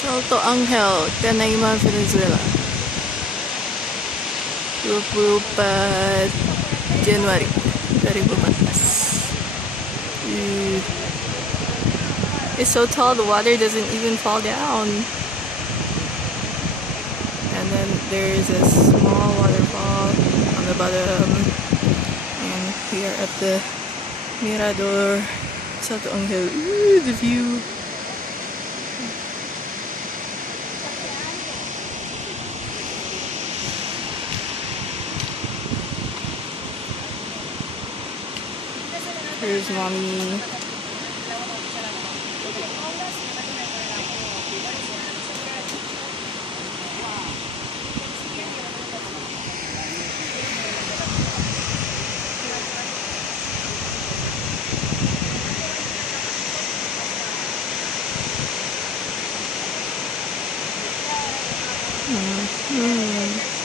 Salto Angel, Canaima, Venezuela. 24 Januari 2014. It's so tall, the water doesn't even fall down. And then there's a small waterfall on the bottom. And we are at the Mirador, Salto Angel. Ooh, the view. Here's mommy. Mm-hmm.